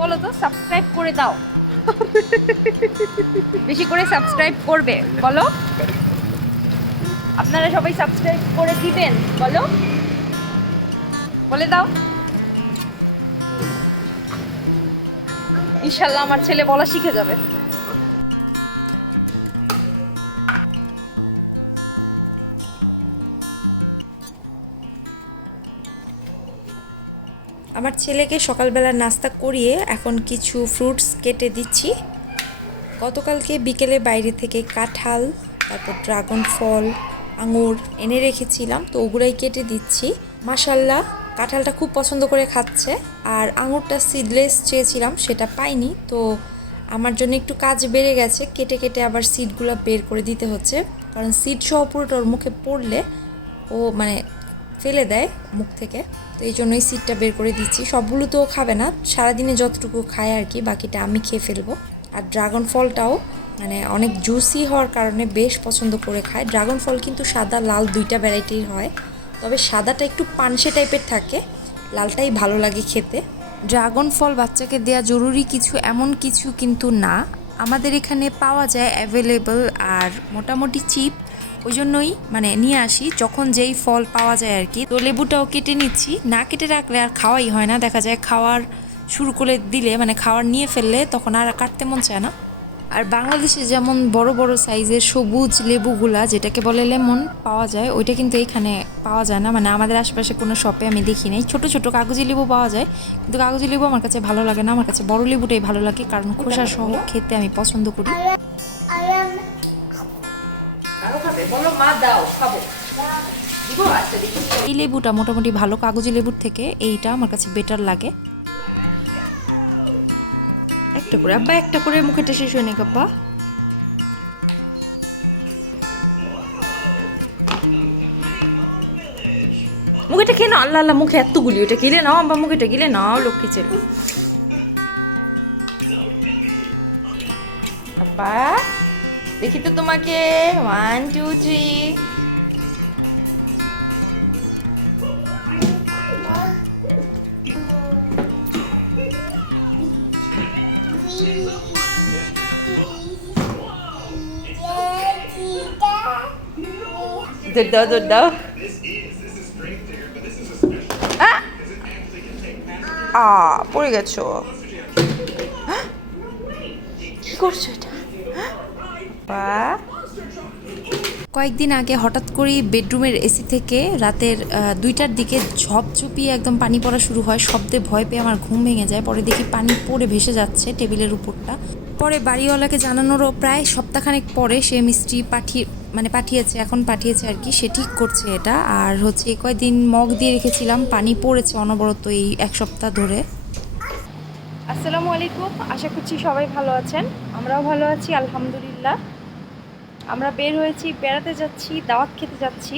বলো তো, সাবস্ক্রাইব করে দাও। বেশি করে সাবস্ক্রাইব করবে বলো। আপনারা সবাই সাবস্ক্রাইব করে দিবেন বলো, বলে দাও। ইনশাল্লাহ আমার ছেলে বলা শিখে যাবে। আমার ছেলেকে সকালবেলা নাস্তা করিয়ে এখন কিছু ফ্রুটস কেটে দিচ্ছি। গতকালকে বিকেলে বাইরে থেকে কাঁঠাল, তারপর ড্রাগন ফল, আঙুর এনে রেখেছিলাম, তো ওগুলাই কেটে দিচ্ছি। মাশাল্লাহ কাঁঠালটা খুব পছন্দ করে খাচ্ছে, আর আঙুরটা সিডলেস চেয়েছিলাম, সেটা পাইনি, তো আমার জন্য একটু কাজ বেড়ে গেছে। কেটে কেটে আবার সিডগুলো বের করে দিতে হচ্ছে, কারণ সিড সহ পুরোটা ওর মুখে পড়লে ও মানে ফেলে দেয় মুখ থেকে, তো এই জন্যই সিডটা বের করে দিচ্ছি। সবগুলো তো খাবে না, সারাদিনে যতটুকু খায় আর কি, বাকিটা আমি খেয়ে ফেলবো। আর ড্রাগন ফলটাও মানে অনেক জুসি হওয়ার কারণে বেশ পছন্দ করে খায়। ড্রাগন ফল কিন্তু সাদা লাল দুইটা ভ্যারাইটির হয়, তবে সাদাটা একটু পানসে টাইপের থাকে, লালটাই ভালো লাগে খেতে। ড্রাগন ফল বাচ্চাকে দেওয়া জরুরি কিছু এমন কিছু কিন্তু না, আমাদের এখানে পাওয়া যায় অ্যাভেলেবল, আর মোটামুটি চিপ, ওই জন্যই মানে নিয়ে আসি যখন যেই ফল পাওয়া যায় আর কি। তো লেবুটাও কেটে নিচ্ছি, না কেটে রাখলে আর খাওয়াই হয় না, দেখা যায় খাওয়ার শুরু করে দিলে মানে খাওয়ার নিয়ে ফেললে তখন আর কাটতে মন চায় না। আর বাংলাদেশে যেমন বড় বড় সাইজের সবুজ লেবুগুলা যেটাকে বলে লেমন পাওয়া যায়, ওইটা কিন্তু এইখানে পাওয়া যায় না, মানে আমাদের আশেপাশে কোনো শপে আমি দেখি নাই। ছোট ছোট কাগজি লেবু পাওয়া যায়, কিন্তু কাগজি লেবু আমার কাছে ভালো লাগে না, আমার কাছে বড় লেবুটাই ভালো লাগে, কারণ খোসা সহ খেতে আমি পছন্দ করি। এই লেবুটা মোটামুটি ভালো, কাগজি লেবুর থেকে এইটা আমার কাছে বেটার লাগে। একটা করে আব্বা, একটা করে মুখেটা শেষ হয়নি আব্বা। মুখেটা খেয়ে নাও, আল্লাহ আল্লাহ, মুখে এতগুলি, ওটা গিলে নাও আব্বা, মুখেটা গিলে নাও, লক্ষ্মী ছেলে। আব্বা দেখি তো তোমাকে, 1 2 3। দাও দাও দাও। পড়ে গেছো, কি করছো এটা? কয়েকদিন আগে হঠাৎ করেই বেডরুমের এসি থেকে রাতের 2টার দিকে ঝপঝপিয়ে একদম পানি পড়া শুরু হয়, শব্দে ভয় পেয়ে আমার ঘুম ভেঙে যায়। পরে দেখি পানি পড়ে ভেসে যাচ্ছে টেবিলের উপরটা। পরে বাড়িওয়ালাকে জানানোরও প্রায় সপ্তাহখানেক পরে সে মিস্ত্রি পাঠিয়েছে, এখন পাঠিয়েছে আর কি, সে ঠিক করছে এটা। আর হচ্ছে কয়েকদিন মগ দিয়ে রেখেছিলাম, পানি পড়েছে অনবরত এই 1 সপ্তাহ ধরে। আসসালামু আলাইকুম, আশা করছি সবাই ভালো আছেন, আমরাও ভালো আছি আলহামদুলিল্লাহ। আমরা বের হয়েছি, বেড়াতে যাচ্ছি, দাওয়াত খেতে যাচ্ছি।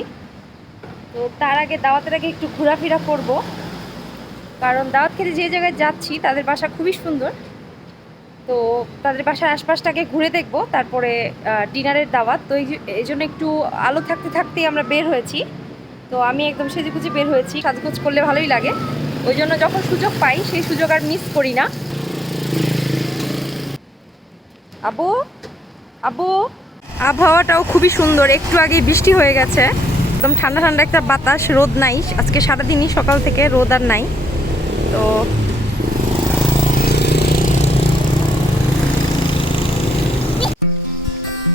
তো তার আগে দাওয়াতের আগে একটু ঘোরাফেরা করব, কারণ দাওয়াত খেতে যে জায়গায় যাচ্ছি তাদের বাসা খুবই সুন্দর। তো তাদের বাসার আশপাশটাকে ঘুরে দেখব, তারপরে ডিনারের দাওয়াত। তো এই জন্য একটু আলো থাকতে থাকতেই আমরা বের হয়েছি। তো আমি একদম সেজেগুজে বের হয়েছি, সাজগোজ করলে ভালোই লাগে, ওই জন্য যখন সুযোগ পাই সেই সুযোগ আর মিস করি না। আবু আবু, আবহাওয়াটাও খুবই সুন্দর, একটু আগেই বৃষ্টি হয়ে গেছে, একদম ঠান্ডা ঠান্ডা একটা বাতাস, রোদ নাই আজকে সারাদিনই, সকাল থেকে রোদ আর নাই। তো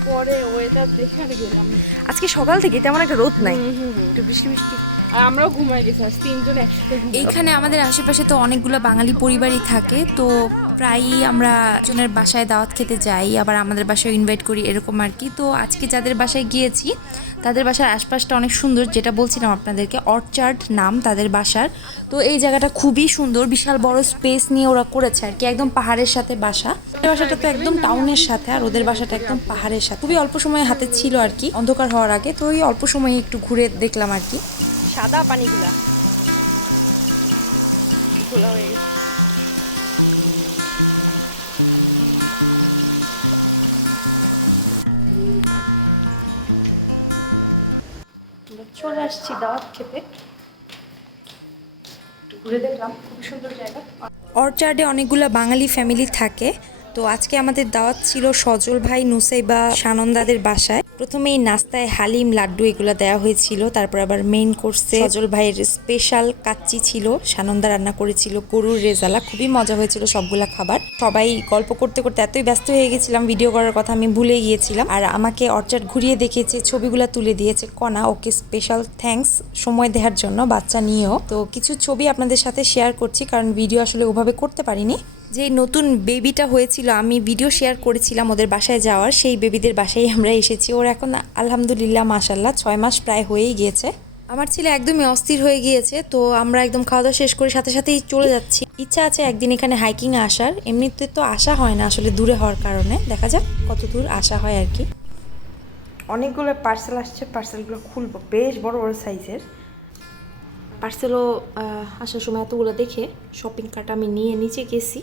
পরে ওয়েদার দেখে আর গেলাম, আজকে সকাল থেকে তেমন একটা রোদ নাই, একটু বৃষ্টি বৃষ্টি, আর আমরাও ঘুমাই গেছি, আজ 3 জন একসাথে। এইখানে আমাদের আশেপাশে তো অনেকগুলো বাঙালি পরিবারই থাকে, তো প্রায়ই আমরা একজনের বাসায় দাওয়াত খেতে যাই, আবার আমাদের বাসায় ইনভাইট করি এরকম আর কি। তো আজকে যাদের বাসায় গিয়েছি তাদের বাসার আশপাশটা অনেক সুন্দর, যেটা বলছিলাম আপনাদেরকে, অর্চার্ড নাম তাদের বাসার। তো এই জায়গাটা খুবই সুন্দর, বিশাল বড় স্পেস নিয়ে ওরা করেছে আর কি, একদম পাহাড়ের সাথে বাসা। ওদের বাসাটা তো একদম টাউনের সাথে, আর ওদের বাসাটা একদম পাহাড়ের সাথে। খুবই অল্প সময় হাতে ছিল আর কি, অন্ধকার হওয়ার আগে, তো ওই অল্প সময়ে একটু ঘুরে দেখলাম আর কি। সাদা পানিগুলা খোলা হয়ে গেছে। চলে আসছি দাওয়াত খেতে, একটু ঘুরে দেখলাম, খুব সুন্দর জায়গা। অর্চার্ডে অনেকগুলো বাঙালি ফ্যামিলি থাকে, তো আজকে আমাদের দাওয়াত ছিল সজল ভাই, নুসাইবা, সানন্দাদের বাসায়। প্রথমেই নাস্তায় হালিম, লাড্ডু এগুলো দেওয়া হয়েছিল, তারপর আবার মেইন কোর্সে সজল ভাইয়ের স্পেশাল কাচ্চি ছিল, সানন্দা রান্না করেছিল গরুর রেজালা, খুবই মজা হয়েছিল সবগুলা খাবার। সবাই গল্প করতে করতে এতই ব্যস্ত হয়ে গেছিলাম, ভিডিও করার কথা আমি ভুলে গিয়েছিলাম। আর আমাকে অর্চার্ড ঘুরিয়ে দেখিয়েছে, ছবিগুলো তুলে দিয়েছে কণা, ওকে স্পেশাল থ্যাঙ্কস সময় দেওয়ার জন্য, বাচ্চা নিয়েও। তো কিছু ছবি আপনাদের সাথে শেয়ার করছি, কারণ ভিডিও আসলে ওভাবে করতে পারিনি। যে নতুন বেবিটা হয়েছিল, আমি ভিডিও শেয়ার করেছিলাম ওদের বাসায় যাওয়ার, সেই বেবিদের বাসায় আমরা এসেছি। ওর এখন আলহামদুলিল্লাহ মাশাল্লাহ 6 মাস প্রায় হয়েই গিয়েছে। আমার ছেলে একদমই অস্থির হয়ে গিয়েছে, তো আমরা একদম খাওয়া দাওয়া শেষ করে সাথে সাথেই চলে যাচ্ছি। ইচ্ছা আছে একদিন এখানে হাইকিংয়ে আসার, এমনিতে তো আসা হয় না আসলে দূরে হওয়ার কারণে, দেখা যাক কত দূর আসা হয় আর কি। অনেকগুলো পার্সেল আসছে, পার্সেলগুলো খুলবো, বেশ বড় বড় সাইজের পার্সেলও। আসার সময় এতগুলো দেখে শপিং কার্ট আমি নিয়ে নিচে গেছি,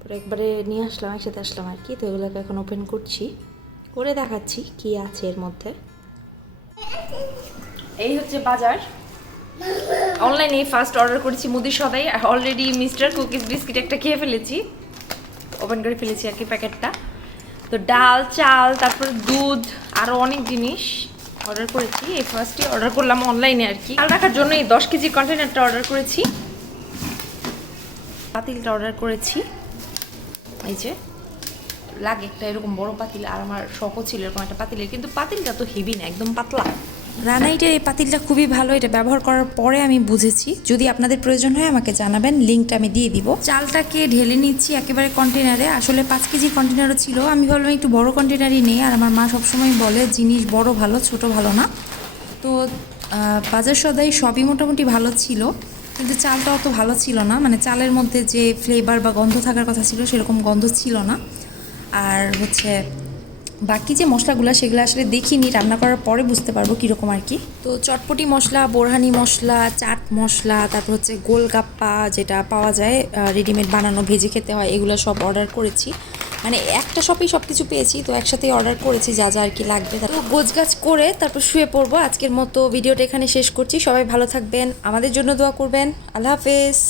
পরে একবারে নিয়ে আসলাম, একসাথে আসলাম আর কি। তো এগুলোকে এখন ওপেন করছি, করে দেখাচ্ছি কি আছে এর মধ্যে। এই হচ্ছে বাজার। অনলাইনে ফার্স্ট অর্ডার করেছি মুদি সদাই, অলরেডি মিস্টার কুকিজ বিস্কিট একটা খেয়ে ফেলেছি, ওপেন করে ফেলেছি আর কি প্যাকেটটা। তো ডাল, চাল, তারপর দুধ, আরও অনেক জিনিস অর্ডার করেছি। এই ফার্স্টই অর্ডার করলাম অনলাইনে আর কি। চাল রাখার জন্য এই 10 কেজির কন্টেনারটা অর্ডার করেছি, পাতিলটা অর্ডার করেছি। এই যে লাগে একটা এরকম বড় পাতিল, আর আমার শখও ছিল এরকম একটা পাতিলের, কিন্তু পাতিলটা তো হেভি না, একদম পাতলা। রানাইটের এই পাতিলটা খুবই ভালো, এটা ব্যবহার করার পরে আমি বুঝেছি। যদি আপনাদের প্রয়োজন হয় আমাকে জানাবেন, লিঙ্কটা আমি দিয়ে দিব। চালটাকে ঢেলে নিচ্ছি একেবারে কন্টেনারে, আসলে 5 কেজি কন্টেনারও ছিল, আমি ভাবলাম একটু বড় কন্টেনারই নেই। আর আমার মা সবসময় বলে জিনিস বড় ভালো, ছোট ভালো না। তো বাজার সদাই সবই মোটামুটি ভালো ছিল, কিন্তু চালটা অত ভালো ছিল না, মানে চালের মধ্যে যে ফ্লেভার বা গন্ধ থাকার কথা ছিল সেরকম গন্ধ ছিল না। আর হচ্ছে বাকি যে মশলাগুলো সেগুলো আসলে দেখিনি, রান্না করার পরে বুঝতে পারবো কীরকম আর কি। তো চটপটি মশলা, বোরহানি মশলা, চাট মশলা, তারপর হচ্ছে গোলগাপ্পা যেটা পাওয়া যায় রেডিমেড বানানো, ভেজে খেতে হয়, এগুলো সব অর্ডার করেছি। মানে একটা শপেই সব কিছু পেয়েছি, তো একসাথেই অর্ডার করেছি যা যা আর কি লাগবে। তো গোছগাছ করে তারপর শুয়ে পড়বো। আজকের মতো ভিডিওটা এখানে শেষ করছি। সবাই ভালো থাকবেন, আমাদের জন্য দোয়া করবেন। আল্লাহ হাফেজ।